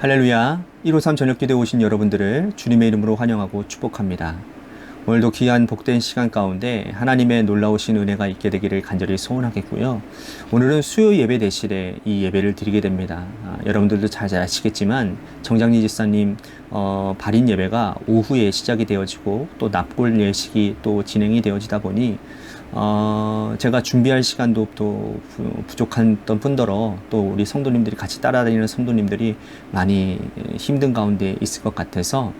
할렐루야. 153 저녁기도에 오신 여러분들을 주님의 이름으로 환영하고 축복합니다. 오늘도 귀한 복된 시간 가운데 하나님의 놀라우신 은혜가 있게 되기를 간절히 소원하겠고요. 오늘은 수요 예배 대실에 이 예배를 드리게 됩니다. 여러분들도 잘 아시겠지만 정장리 집사님 발인 예배가 오후에 시작이 되어지고 또 납골 예식이 또 진행이 되어지다 보니 제가 준비할 시간도 또 부족했던 뿐더러 또 우리 성도님들이 같이 따라다니는 성도님들이 많이 힘든 가운데 있을 것 같아서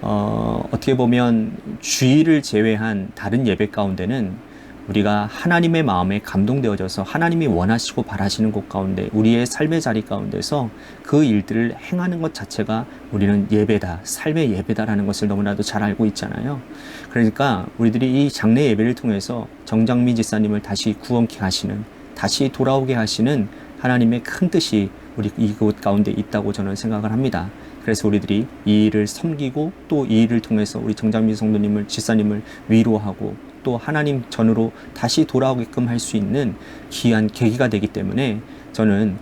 어떻게 보면 주일을 제외한 다른 예배 가운데는 우리가 하나님의 마음에 감동되어져서 하나님이 원하시고 바라시는 곳 가운데 우리의 삶의 자리 가운데서 그 일들을 행하는 것 자체가 우리는 예배다, 삶의 예배다라는 것을 너무나도 잘 알고 있잖아요. 그러니까 우리들이 이 장례 예배를 통해서 정장미 집사님을 다시 구원케 하시는, 다시 돌아오게 하시는 하나님의 큰 뜻이 우리 이곳 가운데 있다고 저는 생각을 합니다. 그래서 우리들이 이 일을 섬기고 또 이 일을 통해서 우리 정장미 성도님을, 집사님을 위로하고 또 하나님 전으로 다시 돌아오게끔 할 수 있는 귀한 계기가 되기 때문에 저는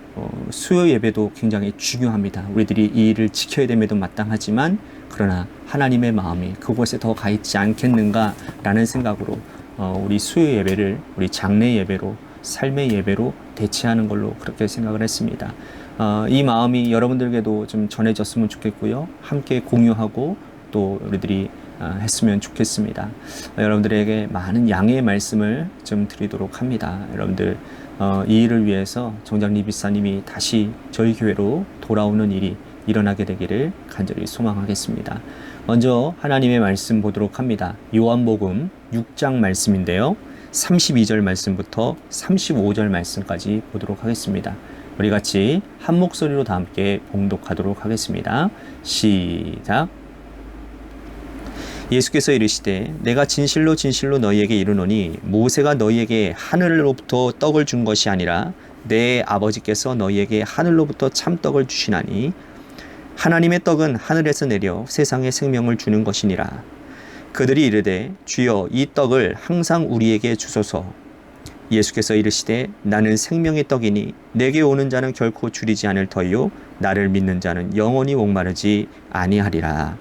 수요 예배도 굉장히 중요합니다. 우리들이 이 일을 지켜야 됨에도 마땅하지만 그러나 하나님의 마음이 그곳에 더 가 있지 않겠는가라는 생각으로 우리 수요 예배를 우리 장례 예배로, 삶의 예배로 대체하는 걸로 그렇게 생각을 했습니다. 이 마음이 여러분들에게도 좀 전해졌으면 좋겠고요. 함께 공유하고 또 우리들이 했으면 좋겠습니다. 여러분들에게 많은 양해의 말씀을 좀 드리도록 합니다. 여러분들 이 일을 위해서 정장리 집사님이 다시 저희 교회로 돌아오는 일이 일어나게 되기를 간절히 소망하겠습니다. 먼저 하나님의 말씀 보도록 합니다. 요한복음 6장 말씀인데요. 32절 말씀부터 35절 말씀까지 보도록 하겠습니다. 우리 같이 한 목소리로 다 함께 봉독하도록 하겠습니다. 시작. 예수께서 이르시되 내가 진실로 진실로 너희에게 이르노니 모세가 너희에게 하늘로부터 떡을 준 것이 아니라 내 아버지께서 너희에게 하늘로부터 참떡을 주시나니 하나님의 떡은 하늘에서 내려 세상에 생명을 주는 것이니라. 그들이 이르되 주여 이 떡을 항상 우리에게 주소서. 예수께서 이르시되 나는 생명의 떡이니 내게 오는 자는 결코 줄이지 않을 터이요 나를 믿는 자는 영원히 목마르지 아니하리라.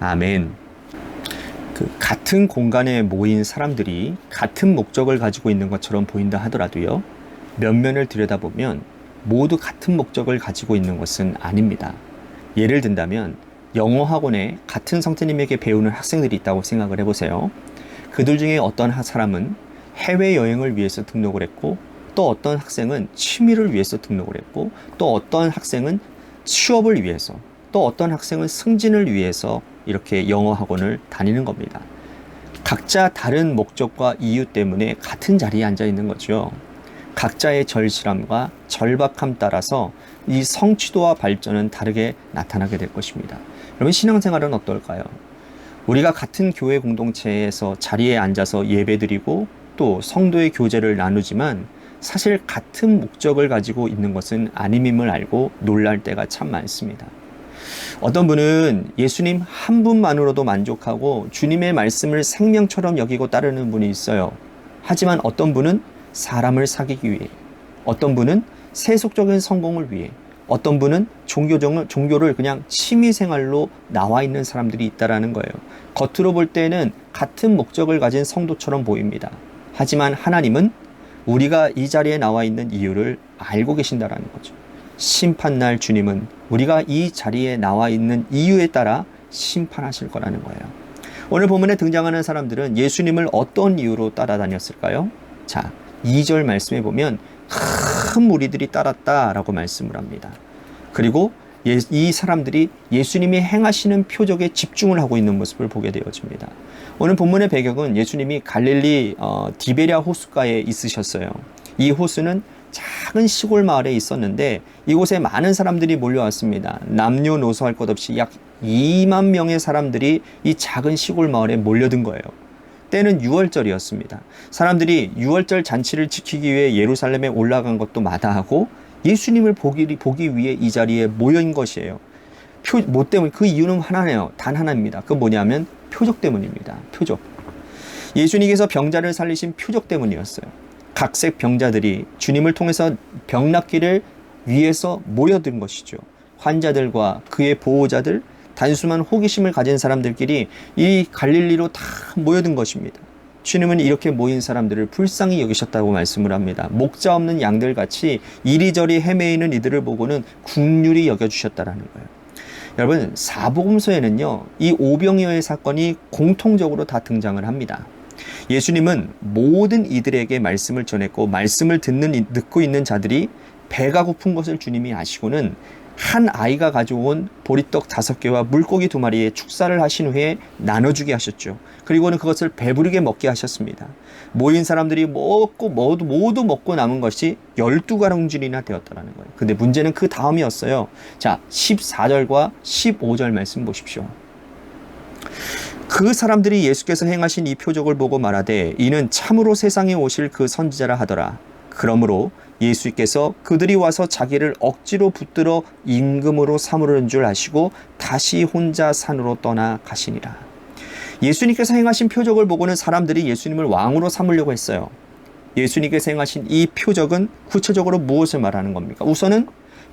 아멘. 같은 공간에 모인 사람들이 같은 목적을 가지고 있는 것처럼 보인다 하더라도요, 면면을 들여다보면 모두 같은 목적을 가지고 있는 것은 아닙니다. 예를 든다면 영어 학원에 같은 성도님에게 배우는 학생들이 있다고 생각을 해보세요. 그들 중에 어떤 사람은 해외여행을 위해서 등록을 했고, 또 어떤 학생은 취미를 위해서 등록을 했고, 또 어떤 학생은 취업을 위해서, 또 어떤 학생은 승진을 위해서 이렇게 영어 학원을 다니는 겁니다. 각자 다른 목적과 이유 때문에 같은 자리에 앉아 있는 거죠. 각자의 절실함과 절박함 따라서 이 성취도와 발전은 다르게 나타나게 될 것입니다. 여러분, 신앙생활은 어떨까요? 우리가 같은 교회 공동체에서 자리에 앉아서 예배드리고 또 성도의 교제를 나누지만 사실 같은 목적을 가지고 있는 것은 아님임을 알고 놀랄 때가 참 많습니다. 어떤 분은 예수님 한 분만으로도 만족하고 주님의 말씀을 생명처럼 여기고 따르는 분이 있어요. 하지만 어떤 분은 사람을 사귀기 위해, 어떤 분은 세속적인 성공을 위해, 어떤 분은 종교를 그냥 취미생활로 나와 있는 사람들이 있다라는 거예요. 겉으로 볼 때는 같은 목적을 가진 성도처럼 보입니다. 하지만 하나님은 우리가 이 자리에 나와 있는 이유를 알고 계신다라는 거죠. 심판날 주님은 우리가 이 자리에 나와 있는 이유에 따라 심판하실 거라는 거예요. 오늘 본문에 등장하는 사람들은 예수님을 어떤 이유로 따라다녔을까요? 자, 2절 말씀에 보면 큰 무리들이 따랐다라고 말씀을 합니다. 그리고 이 사람들이 예수님이 행하시는 표적에 집중을 하고 있는 모습을 보게 되어집니다. 오늘 본문의 배경은 예수님이 갈릴리 디베랴 호숫가에 있으셨어요. 이 호수는 작은 시골 마을에 있었는데 이곳에 많은 사람들이 몰려왔습니다. 남녀노소 할 것 없이 약 2만 명의 사람들이 이 작은 시골 마을에 몰려든 거예요. 때는 6월절이었습니다. 사람들이 6월절 잔치를 지키기 위해 예루살렘에 올라간 것도 마다하고 예수님을 보기 위해 이 자리에 모인 것이에요. 뭐 때문에? 그 이유는 하나네요. 단 하나입니다. 그 뭐냐면 표적 때문입니다. 표적. 예수님께서 병자를 살리신 표적 때문이었어요. 각색 병자들이 주님을 통해서 병 낫기를 위해서 모여든 것이죠. 환자들과 그의 보호자들, 단순한 호기심을 가진 사람들끼리 이 갈릴리로 다 모여든 것입니다. 주님은 이렇게 모인 사람들을 불쌍히 여기셨다고 말씀을 합니다. 목자 없는 양들같이 이리저리 헤매이는 이들을 보고는 긍휼히 여겨주셨다라는 거예요. 여러분, 사복음서에는요, 이 오병이어의 사건이 공통적으로 다 등장을 합니다. 예수님은 모든 이들에게 말씀을 전했고, 말씀을 듣고 있는 자들이 배가 고픈 것을 주님이 아시고는 한 아이가 가져온 보리떡 5개와 물고기 2마리에 축사를 하신 후에 나눠주게 하셨죠. 그리고는 그것을 배부르게 먹게 하셨습니다. 모인 사람들이 모두 먹고 남은 것이 12가롱질이나 되었다는 거예요. 근데 문제는 그 다음이었어요. 자, 14절과 15절 말씀 보십시오. 그 사람들이 예수께서 행하신 이 표적을 보고 말하되 이는 참으로 세상에 오실 그 선지자라 하더라. 그러므로 예수께서 그들이 와서 자기를 억지로 붙들어 임금으로 삼으려는 줄 아시고 다시 혼자 산으로 떠나 가시니라. 예수님께서 행하신 표적을 보고는 사람들이 예수님을 왕으로 삼으려고 했어요. 예수님께서 행하신 이 표적은 구체적으로 무엇을 말하는 겁니까? 우선은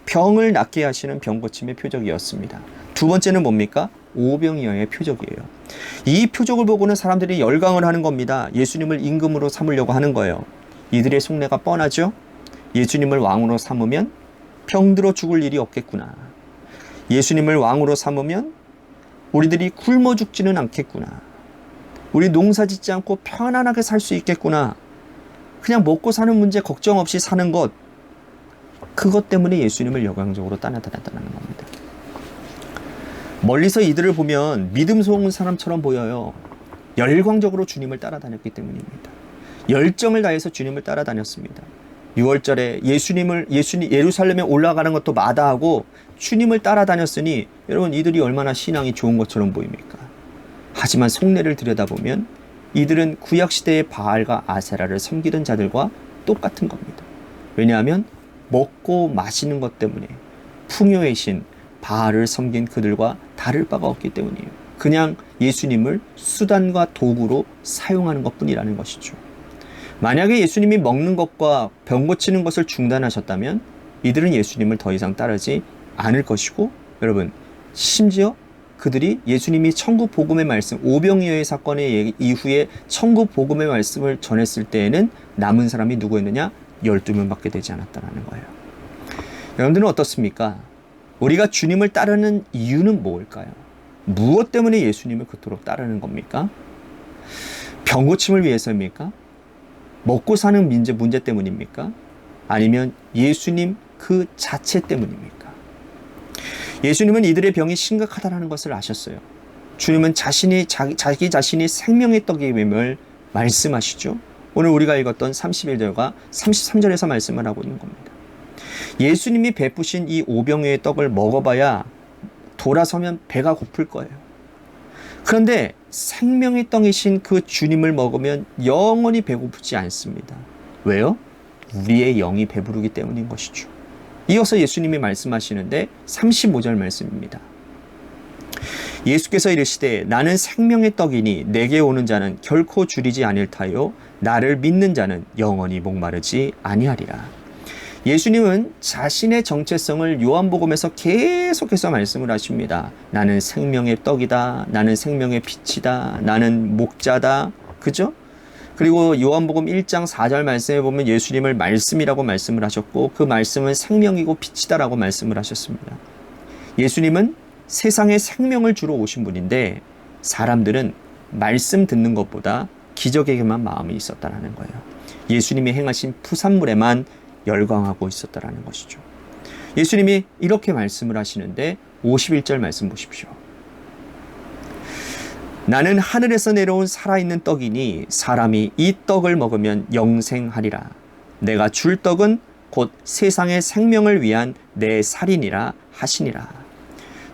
병을 낫게 하시는 병고침의 표적이었습니다. 두 번째는 뭡니까? 오병이어의 표적이에요. 이 표적을 보고는 사람들이 열광을 하는 겁니다. 예수님을 임금으로 삼으려고 하는 거예요. 이들의 속내가 뻔하죠? 예수님을 왕으로 삼으면 병들어 죽을 일이 없겠구나. 예수님을 왕으로 삼으면 우리들이 굶어 죽지는 않겠구나. 우리 농사 짓지 않고 편안하게 살 수 있겠구나. 그냥 먹고 사는 문제 걱정 없이 사는 것, 그것 때문에 예수님을 열광적으로 따라다녔다는 겁니다. 멀리서 이들을 보면 믿음서 없는 사람처럼 보여요. 열광적으로 주님을 따라다녔기 때문입니다. 열정을 다해서 주님을 따라다녔습니다. 6월절에 예수님 예루살렘에 올라가는 것도 마다하고 주님을 따라다녔으니 여러분, 이들이 얼마나 신앙이 좋은 것처럼 보입니까? 하지만 속내를 들여다보면 이들은 구약시대의 바알과 아세라를 섬기던 자들과 똑같은 겁니다. 왜냐하면 먹고 마시는 것 때문에 풍요의 신 바알을 섬긴 그들과 다를 바가 없기 때문이에요. 그냥 예수님을 수단과 도구로 사용하는 것뿐이라는 것이죠. 만약에 예수님이 먹는 것과 병 고치는 것을 중단하셨다면 이들은 예수님을 더 이상 따르지 않을 것이고, 여러분, 심지어 그들이 예수님이 천국 복음의 말씀, 오병이어의 사건의 이후에 천국 복음의 말씀을 전했을 때에는 남은 사람이 누구였느냐? 12명밖에 되지 않았다는 거예요. 여러분들은 어떻습니까? 우리가 주님을 따르는 이유는 뭘까요? 무엇 때문에 예수님을 그토록 따르는 겁니까? 병 고침을 위해서입니까? 먹고 사는 문제 때문입니까? 아니면 예수님 그 자체 때문입니까? 예수님은 이들의 병이 심각하다는 것을 아셨어요. 주님은 자기 자신이 생명의 떡임을 말씀하시죠. 오늘 우리가 읽었던 31절과 33절에서 말씀을 하고 있는 겁니다. 예수님이 베푸신 이 오병이어의 떡을 먹어봐야 돌아서면 배가 고플 거예요. 그런데 생명의 떡이신 그 주님을 먹으면 영원히 배고프지 않습니다. 왜요? 우리의 영이 배부르기 때문인 것이죠. 이어서 예수님이 말씀하시는데 35절 말씀입니다. 예수께서 이르시되 나는 생명의 떡이니 내게 오는 자는 결코 줄이지 아니할 타요 나를 믿는 자는 영원히 목마르지 아니하리라. 예수님은 자신의 정체성을 요한복음에서 계속해서 말씀을 하십니다. 나는 생명의 떡이다. 나는 생명의 빛이다. 나는 목자다. 그죠? 그리고 요한복음 1장 4절 말씀에 보면 예수님을 말씀이라고 말씀을 하셨고 그 말씀은 생명이고 빛이다라고 말씀을 하셨습니다. 예수님은 세상에 생명을 주러 오신 분인데 사람들은 말씀 듣는 것보다 기적에게만 마음이 있었다는 거예요. 예수님이 행하신 푸산물에만 열광하고 있었다라는 것이죠. 예수님이 이렇게 말씀을 하시는데 51절 말씀 보십시오. 나는 하늘에서 내려온 살아있는 떡이니 사람이 이 떡을 먹으면 영생하리라. 내가 줄 떡은 곧 세상의 생명을 위한 내 살이니라 하시니라.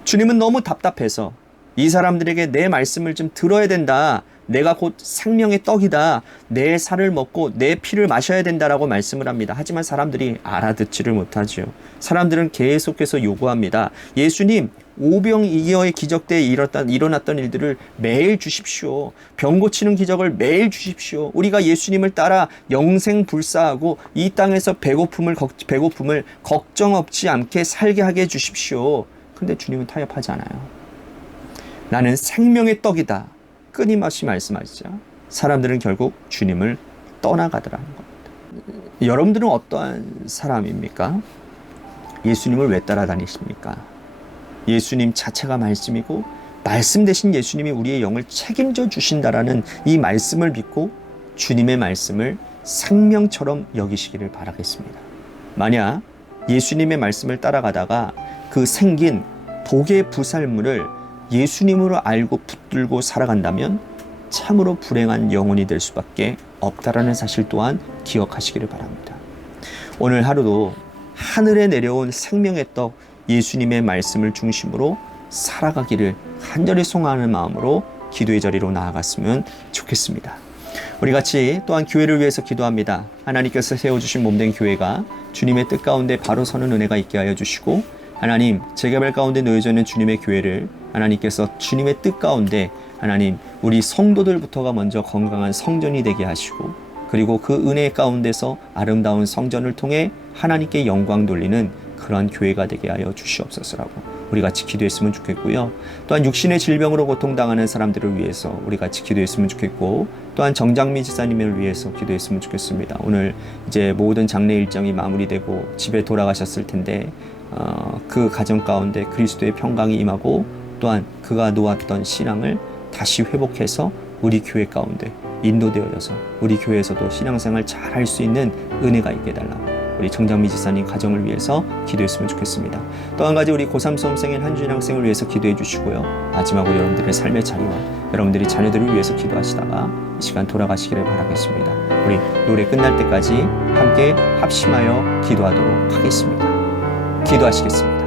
주님은 너무 답답해서 이 사람들에게 내 말씀을 좀 들어야 된다. 내가 곧 생명의 떡이다. 내 살을 먹고 내 피를 마셔야 된다라고 말씀을 합니다. 하지만 사람들이 알아듣지를 못하죠. 사람들은 계속해서 요구합니다. 예수님, 오병이어의 기적 때에 일어났던 일들을 매일 주십시오. 병 고치는 기적을 매일 주십시오. 우리가 예수님을 따라 영생불사하고 이 땅에서 배고픔을 걱정 없지 않게 살게 하게 해 주십시오. 근데 주님은 타협하지 않아요. 나는 생명의 떡이다. 끊임없이 말씀하시죠. 사람들은 결국 주님을 떠나가더라는 겁니다. 여러분들은 어떠한 사람입니까? 예수님을 왜 따라다니십니까? 예수님 자체가 말씀이고 말씀 대신 예수님이 우리의 영을 책임져 주신다라는 이 말씀을 믿고 주님의 말씀을 생명처럼 여기시기를 바라겠습니다. 만약 예수님의 말씀을 따라가다가 그 생긴 복의 부살물을 예수님으로 알고 붙들고 살아간다면 참으로 불행한 영혼이 될 수밖에 없다라는 사실 또한 기억하시기를 바랍니다. 오늘 하루도 하늘에 내려온 생명의 떡 예수님의 말씀을 중심으로 살아가기를 간절히 소망하는 마음으로 기도의 자리로 나아갔으면 좋겠습니다. 우리 같이 또한 교회를 위해서 기도합니다. 하나님께서 세워주신 몸된 교회가 주님의 뜻 가운데 바로 서는 은혜가 있게 하여 주시고, 하나님 재개발 가운데 놓여져 있는 주님의 교회를 하나님께서 주님의 뜻 가운데 하나님 우리 성도들부터가 먼저 건강한 성전이 되게 하시고, 그리고 그 은혜 가운데서 아름다운 성전을 통해 하나님께 영광 돌리는 그런 교회가 되게 하여 주시옵소서라고 우리 같이 기도했으면 좋겠고요. 또한 육신의 질병으로 고통당하는 사람들을 위해서 우리 같이 기도했으면 좋겠고, 또한 정장미 지사님을 위해서 기도했으면 좋겠습니다. 오늘 이제 모든 장례 일정이 마무리되고 집에 돌아가셨을 텐데 그 가정 가운데 그리스도의 평강이 임하고, 또한 그가 놓았던 신앙을 다시 회복해서 우리 교회 가운데 인도되어져서 우리 교회에서도 신앙생활 잘 할 수 있는 은혜가 있게 해달라고 우리 정장미 지사님 가정을 위해서 기도했으면 좋겠습니다. 또 한 가지 우리 고3 수험생인 한주인 학생을 위해서 기도해 주시고요. 마지막으로 여러분들의 삶의 자리와 여러분들이 자녀들을 위해서 기도하시다가 이 시간 돌아가시기를 바라겠습니다. 우리 노래 끝날 때까지 함께 합심하여 기도하도록 하겠습니다. 기도하시겠습니다.